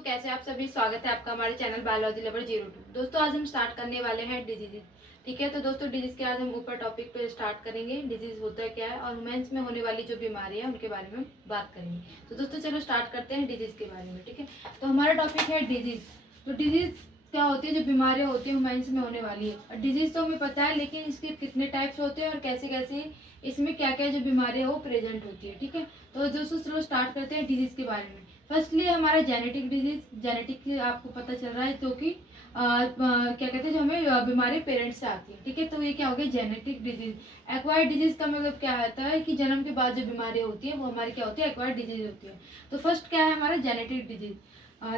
दोस्तों, कैसे आप सभी। स्वागत है आपका हमारे चैनल बायोलॉजी लवर 02। दोस्तों, आज हम स्टार्ट करने वाले हैं डिजीज। ठीक है, तो दोस्तों डिजीज के आज हम ऊपर टॉपिक पे स्टार्ट करेंगे। डिजीज होता है क्या है और ह्यूमन्स में होने वाली जो बीमारी है उनके बारे में बात करेंगे। तो दोस्तों चलो स्टार्ट करते हैं डिजीज के बारे में। ठीक है, तो हमारा टॉपिक है डिजीज। तो डिजीज क्या होती है, जो बीमारियां होती है ह्यूमन्स में होने वाली है। और डिजीज तो हमें पता है, लेकिन इसके कितने टाइप्स होते हैं और कैसे कैसे इसमें क्या क्या जो बीमारियां वो प्रेजेंट होती है। ठीक है, तो दोस्तों चलो स्टार्ट करते हैं डिजीज के बारे में। फर्स्टली हमारा जेनेटिक डिजीज। जेनेटिक से आपको पता चल रहा है जो कि क्या कहते हैं, जो हमें बीमारी पेरेंट्स से आती है। ठीक है, तो ये क्या हो गया, जेनेटिक डिजीज। एक्वायर्ड डिजीज का मतलब क्या होता है कि जन्म के बाद जो बीमारी होती है वो हमारी क्या होती है, एक्वायर्ड डिजीज होती है। तो फर्स्ट क्या है हमारा जेनेटिक डिजीज।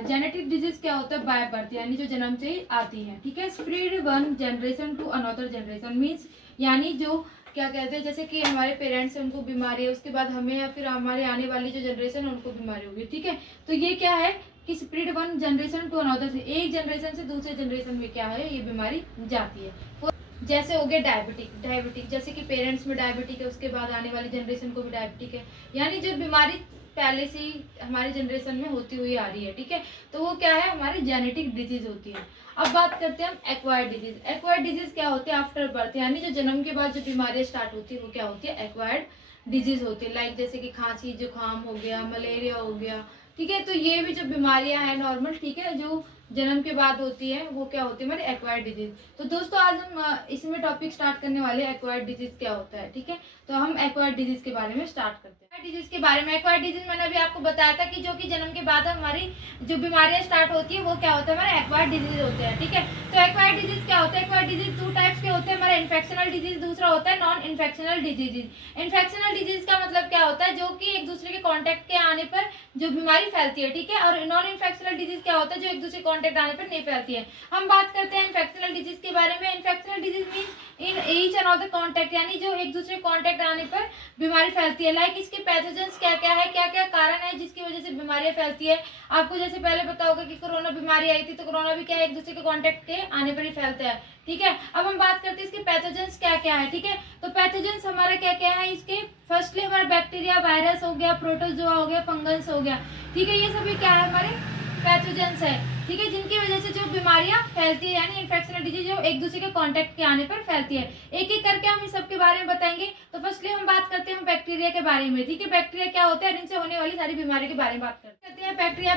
जेनेटिक डिजीज क्या होता है, बाय बर्थ, यानी जो जन्म से ही आती है। ठीक है, spread one generation to another generation means, यानी जो क्या कहते हैं, जैसे कि हमारे पेरेंट्स हैं उनको बीमारी है, उसके बाद हमें या फिर हमारे आने वाली जो जनरेशन है उनको बीमारी होगी। ठीक है, तो ये क्या है कि spread one generation to another, से एक जनरेशन से दूसरे जनरेशन में क्या है ये बीमारी जाती है। जैसे हो गया डायबिटिक जैसे कि पेरेंट्स में डायबिटिक है, उसके बाद आने वाली जनरेशन को भी डायबिटिक है, यानी जो बीमारी पहले से ही हमारी जनरेशन में होती हुई आ रही है। ठीक है, तो वो क्या है, हमारी जेनेटिक डिजीज होती है। अब बात करते हैं हम एक्वायर्ड डिजीज। एक्वायर्ड डिजीज क्या होती है, आफ्टर बर्थ, यानी जो जन्म के बाद जो बीमारियां स्टार्ट होती है वो क्या होती है, एक्वायर्ड डिजीज होती है। लाइक जैसे कि खांसी जुकाम हो गया, मलेरिया हो गया। ठीक है, तो ये भी जो बीमारियां हैं नॉर्मल, ठीक है, जो जन्म के बाद होती है वो क्या होती है, हमारी एक्वायर्ड डिजीज। तो दोस्तों आज हम इसमें टॉपिक स्टार्ट करने वाले हैं एक्वायर्ड डिजीज क्या होता है। ठीक है, तो हम एक्वायर्ड डिजीज के बारे में स्टार्ट करते हैं। डिजीज के बारे में, एक्वायर्ड डिजीज मैंने अभी आपको बताया था कि जो कि जन्म के बाद हमारी जो बीमारियां स्टार्ट होती है वो क्या होता है, हमारे एक्वायर्ड डिजीज होते हैं। ठीक है, तो एक्वायर्ड डिजीज क्या होता है, एक्वायर्ड डिजीज दो टाइप्स के होते हैं, हमारे इन्फेक्शनल डिजीज, दूसरा होता है non infectional disease. Infectional disease का मतलब क्या होता है, जो कि एक दूसरे के कॉन्टेक्ट के आने पर जो बीमारी फैलती है। ठीक है, और नॉन इन्फेक्शनल डिजीज क्या होता है, जो एक दूसरे कॉन्टेक्ट आने पर नहीं फैलती है। हम बात करते हैं इन्फेक्शनल डिजीज के बारे में। Infectional disease mean in each and all the contact, यानी जो एक दूसरे कॉन्टेक्ट आने पर बीमारी फैलती है। लाइक इसके पैथोजेंस क्या क्या है, क्या क्या कारण है जिसकी वजह से बीमारियां फैलती है। आपको जैसे पहले पता होगा कि कोरोना बीमारी आई थी, तो कोरोना भी क्या है, एक दूसरे के कॉन्टेक्ट के आने पर ही फैलता है। ठीक है, अब हम बात करते हैं इसके पैथोजेंस क्या क्या है। ठीक है, तो पैथोजेंस हमारा क्या क्या है इसके, फर्स्टली हमारा बैक्टीरिया, वायरस हो गया, प्रोटोजोआ हो गया, फंगस हो गया। ठीक है, ये सभी क्या है, हमारे पैथोजेंस है। ठीक है, जिनकी वजह से जो बीमारियां फैलती है, यानी इन्फेक्शनल डिजीज जो एक दूसरे के कांटेक्ट के आने पर फैलती है। एक एक करके हम इस सब के बारे में बताएंगे। तो फर्स्टली हम बात करते हैं बैक्टीरिया के बारे में। ठीक है, बैक्टीरिया क्या होता है, इनसे होने वाली सारी बीमारियों के बारे में बात करते हैं। बैक्टीरिया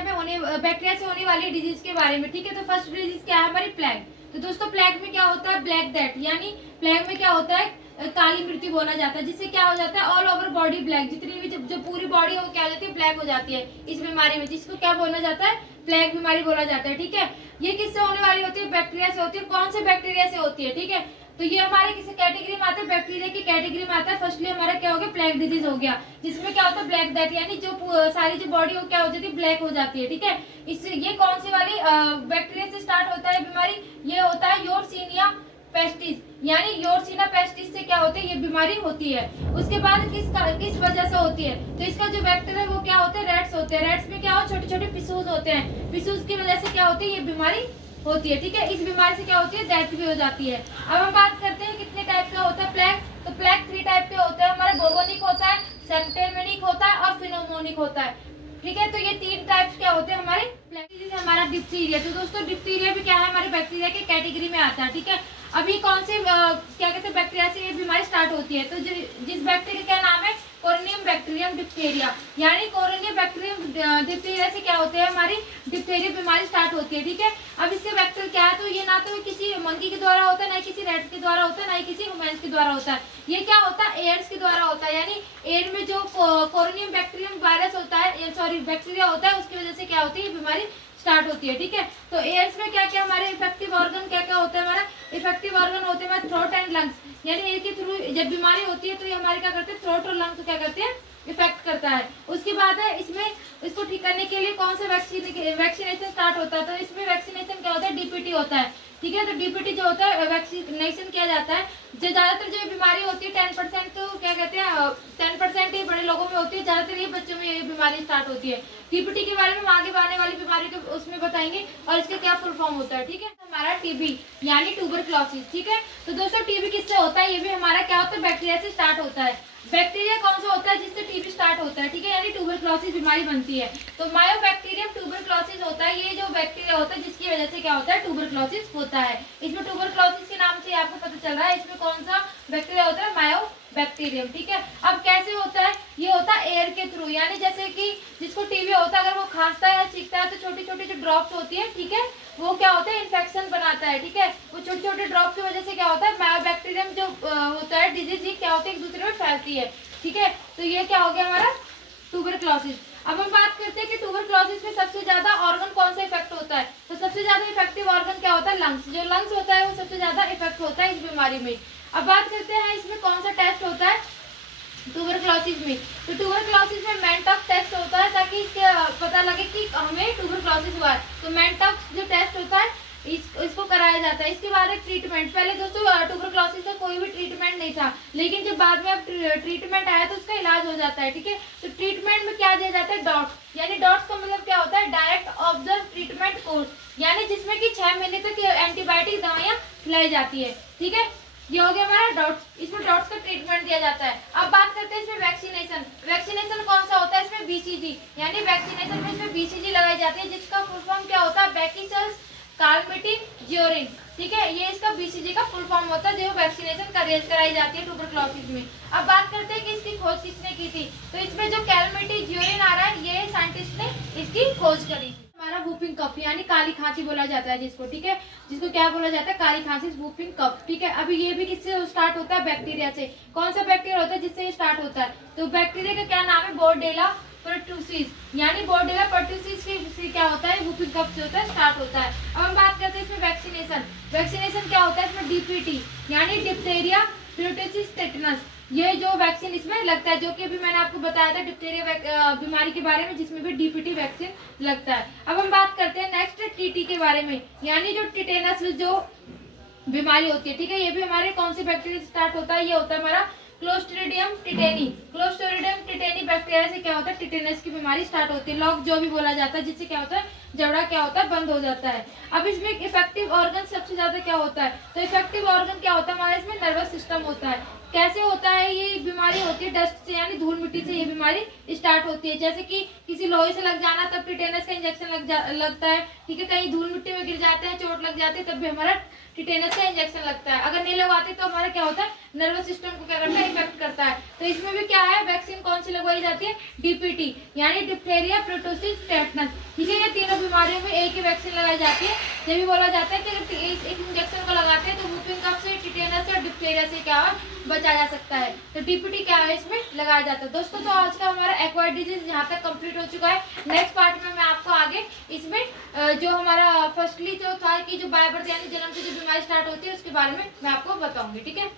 से होने वाली डिजीज के बारे में। ठीक है, तो फर्स्ट डिजीज क्या है, हमारी प्लेग। तो दोस्तों प्लेग में क्या होता है, ब्लैक डेथ, यानी प्लेग में क्या होता है, काली मृत्यु बोला जाता है, जिससे क्या हो जाता है, ऑल ओवर बॉडी ब्लैक, जितनी भी जो पूरी बॉडी है वो क्या हो जाती है, ब्लैक हो जाती है इस बीमारी में, जिसको क्या बोला जाता है, प्लेग बीमारी बोला जाता है। ठीक है, ये किससे होने वाली होती है, बैक्टीरिया से होती है। कौन से बैक्टीरिया से होती है, ठीक है, तो ये हमारे किसी कैटेगरी में आता है, बैक्टीरिया की कैटेगरी में आता है। फर्स्टली हमारा क्या हो गया, प्लेग डिजीज हो गया, जिसमें क्या होता है, ब्लैक डेथ, यानी जो सारी जो बॉडी हो क्या हो जाती है, ब्लैक हो जाती है। ठीक है, इससे ये कौन सी वाली बैक्टीरिया से स्टार्ट होता है बीमारी, ये होता है योर्सिनिया पेस्टिस, यानी योर्सिना पेस्टिस से क्या होती है, ये बीमारी होती है। उसके बाद किस वजह से होती है, तो इसका जो वेक्टर है वो क्या होते हैं, रेट्स होते हैं। रेट्स में क्या हो, छोटे छोटे पिसूज होते हैं, पिसूज की वजह से क्या होती है, ये बीमारी होती है। ठीक है, इस बीमारी से क्या होती है, डेथ भी हो जाती है। अब हम बात करते हैं कितने टाइप का होता है प्लेग। तो प्लेग 3 टाइप के होते हैं, हमारा बोबोनिक होता है, सेप्टेमिनिक होता है और फिनोमोनिक होता है। ठीक है, तो ये 3 टाइप्स क्या होते हैं हमारे प्लेग। हमारा डिप्थीरिया, तो दोस्तों डिप्थीरिया भी क्या है, हमारे बैक्टीरिया के कैटेगरी में आता है। ठीक है, अभी कौन से क्या कहते हैं बैक्टीरिया से ये बीमारी स्टार्ट होती है, तो जिस बैक्टीरिया का नाम है कोरिनियम बैक्टीरियम डिप्थीरिया, यानी कोरिनियम बैक्टीरियम डिप्थीरिया से क्या होते हैं, हमारी डिप्थीरिया बीमारी स्टार्ट होती है। ठीक है, अब इसके बैक्टीरिया क्या है, तो ये ना तो किसी मंकी के द्वारा होता है, ना किसी रैट के द्वारा होता है, ना किसी ह्यूमन्स के द्वारा होता है। ये क्या होता है, एयर्स के द्वारा होता है, यानी एयर में जो कोरिनियम बैक्टीरियम वायरस होता है, सॉरी बैक्टीरिया होता है, उसकी वजह से क्या होती है, बीमारी स्टार्ट होती है। ठीक है, तो एयर्स में क्या क्या हमारे इफेक्टिव ऑर्गन क्या क्या होता है, हमारा इफेक्टिव ऑर्गन होते हैं हमारे थ्रोट एंड लंग्स, यानी एयर के थ्रू जब बीमारी होती है तो ये हमारे क्या करते हैं, थ्रोट और लंग्स क्या करते हैं, इफेक्ट करता है। उसके बाद है इसमें इसको ठीक करने के लिए कौन सा वैक्सीनेशन स्टार्ट होता है, तो इसमें वैक्सीनेशन क्या होता है, डीपीटी होता है। ठीक है, तो डीपीटी जो होता है वैक्सीनेशन किया जाता है जो ज्यादातर जो बीमारी होती है 10% तो क्या कहते हैं 10% ही बड़े लोगों में होती है, ज्यादातर ये बच्चों में ये बीमारी स्टार्ट होती है। टीबी के बारे में हम आगे आने वाली बीमारी के उसमें बताएंगे और इसका क्या फुल फॉर्म होता है। ठीक है, हमारा टीबी यानी ट्यूबरक्लोसिस। ठीक है, तो दोस्तों टीबी किससे होता है, ये भी हमारा क्या होता है, बैक्टीरिया से स्टार्ट होता है। बैक्टीरिया कौन सा होता है जिससे टीबी स्टार्ट होता है, ठीक है, यानी ट्यूबरक्लोसिस बीमारी बनती है। तो मायोबैक्टीरियम ट्यूबरक्लोसिस होता है, ये जो बैक्टीरिया होता है जिसकी वजह से क्या होता है, ट्यूबरक्लोसिस होता है। इसमें ट्यूबरक्लोसिस के नाम से आपको पता चल रहा है इसमें कौन सा बैक्टीरिया होता है, मायोबैक्टीरियम। ठीक है, अब कैसे होता है, ये होता है एयर के थ्रू, यानी जैसे कि जिसको टीबी होता है अगर वो खांसता है या छींकता है तो छोटी छोटी जो ड्रॉप्स होती है, ठीक है, वो क्या होता है, इन्फेक्शन बनाता है। ठीक है, वो छोटे छोटे ड्रॉप की वजह से क्या होता है, मायोबैक्टीरियम जो होता है डिजीज, ये क्या होता है, एक दूसरे में फैलती है। ठीक है, तो ये क्या हो गया हमारा ट्यूबरक्लोसिस। अब हम बात करते हैं कि ट्यूबरक्लोसिस में सबसे ज्यादा ऑर्गन कौन सा इफेक्ट होता है, तो सबसे ज्यादा इफेक्टिव ऑर्गन क्या होता है, लंग्स। जो लंग्स होता है वो सबसे ज्यादा इफेक्ट होता है इस बीमारी में। अब बात करते हैं इसमें कौन सा टेस्ट होता है ट्यूबरक्लोसिस में, तो ट्यूबरक्लोसिस में मैनटॉक्स टेस्ट होता है ताकि पता लगे कि हमें ट्यूबरक्लोसिस हुआ है। तो मैनटॉक्स जो टेस्ट होता है इसको कराया जाता है। इसके बाद ट्रीटमेंट, पहले दोस्तों ट्यूबरक्लोसिस का कोई भी ट्रीटमेंट नहीं था, लेकिन जब बाद में अब ट्रीटमेंट आया तो उसका इलाज हो जाता है। ठीक है, तो ट्रीटमेंट में क्या दिया जाता है, डॉट्स, यानी डॉट्स का मतलब क्या होता है, डायरेक्ट ऑब्जर्व ट्रीटमेंट कोर्स, यानी जिसमें कि 6 महीने तक एंटीबायोटिक दवाइयाँ खिलाई जाती है। ठीक है, ये हो गया हमारा डॉट्स, इसमें डॉट्स का ट्रीटमेंट दिया जाता है। अब बात करते हैं इसमें वैक्सीनेशन। वैक्सीनेशन कौन सा होता है, इसमें बीसीजी, यानी वैक्सीनेशन में इसमें बीसीजी लगाई जाती है, जिसका फुल फॉर्म क्या होता है, बैसिलस कार्बामेटिक ज्यूरिन। ठीक है, ये इसका बीसीजी का फुल फॉर्म होता है जो वैक्सीनेशन कराई जाती है ट्यूबरक्लोसिस में। अब बात करते हैं कि इसकी खोज किसने की थी, तो इसमें जो कैलमेटिक ज्यूरिन आ रहा है ये साइंटिस्ट ने इसकी खोज करी थी। हमारा वूपिंग कफ यानी काली खांसी बोला जाता है जिसको, ठीक है, जिसको क्या बोला जाता है, काली खांसी, वूपिंग कफ। ठीक है, अभी ये भी किससे स्टार्ट होता है, बैक्टीरिया से। कौन सा बैक्टीरिया होता है जिससे ये स्टार्ट होता है, तो बैक्टीरिया का क्या नाम है, बोर्डेला पर्टुसिस, यानी बोर्डेला पर्टुसिस से क्या होता है, वूपिंग कफ से होता है, स्टार्ट होता है। अब हम बात करते हैं इसमें वैक्सीनेशन। वैक्सीनेशन क्या होता है, इसमें डीपीटी यानी डिप्थीरिया परटूसिस टेटनस, ये जो वैक्सीन इसमें लगता है, जो कि अभी मैंने आपको बताया था डिप्थीरिया बीमारी के बारे में, जिसमें भी डीपीटी वैक्सीन लगता है। अब हम बात करते हैं नेक्स्ट टीटी के बारे में, यानी जो टिटेनस जो बीमारी होती है। ठीक है, ये भी हमारे कौन से बैक्टीरिया से स्टार्ट होता है, ये होता है हमारा clostridium tetani. Clostridium tetani bacteria से क्या होता है, टिटेनस की बीमारी स्टार्ट होती है। लॉक जो भी बोला जाता है, जिससे क्या होता है, जबड़ा क्या होता है, बंद हो जाता है। अब इसमें इफेक्टिव ऑर्गन सबसे ज्यादा क्या होता है, तो इफेक्टिव ऑर्गन क्या होता है हमारा, इसमें नर्वस सिस्टम होता है। कैसे होता है, ये बीमारी होती है डस्ट से, यानी धूल मिट्टी से ये बीमारी स्टार्ट होती है। जैसे कि किसी लोहे से लग जाना तब टिटेनस का इंजेक्शन लगता है। ठीक है, कहीं धूल मिट्टी में गिर जाते हैं, चोट लग जाती है, तब भी हमारा टिटेनस का इंजेक्शन लगता है। अगर नहीं लगवाते तो हमारा क्या होता है, नर्वस सिस्टम को क्या करता है, इफेक्ट करता है। तो इसमें भी क्या है, वैक्सीन कौन सी लगवाई जाती है, डीपीटी यानी डिप्थीरिया परटूसिस टेटनस। ठीक है, ये तीनों बीमारियों में एक ही वैक्सीन लगाई जाती है। ये भी बोला जाता है कि अगर इस इंजेक्शन को लगाते हैं तो वूपिंग कफ से, टिटेनस और डिप्थीरिया से क्या बचा जा सकता है। तो डीपीटी क्या है, इसमें लगाया जाता है। दोस्तों, तो आज का हमारा एक्वायर्ड डिजीज यहाँ तक कंप्लीट हो चुका है। नेक्स्ट पार्ट में मैं आपको आगे इसमें जो हमारा फर्स्टली जो था कि जो बाय बर्थ यानी जन्म से जो बीमारी स्टार्ट होती है उसके बारे में मैं आपको बताऊंगी। ठीक है।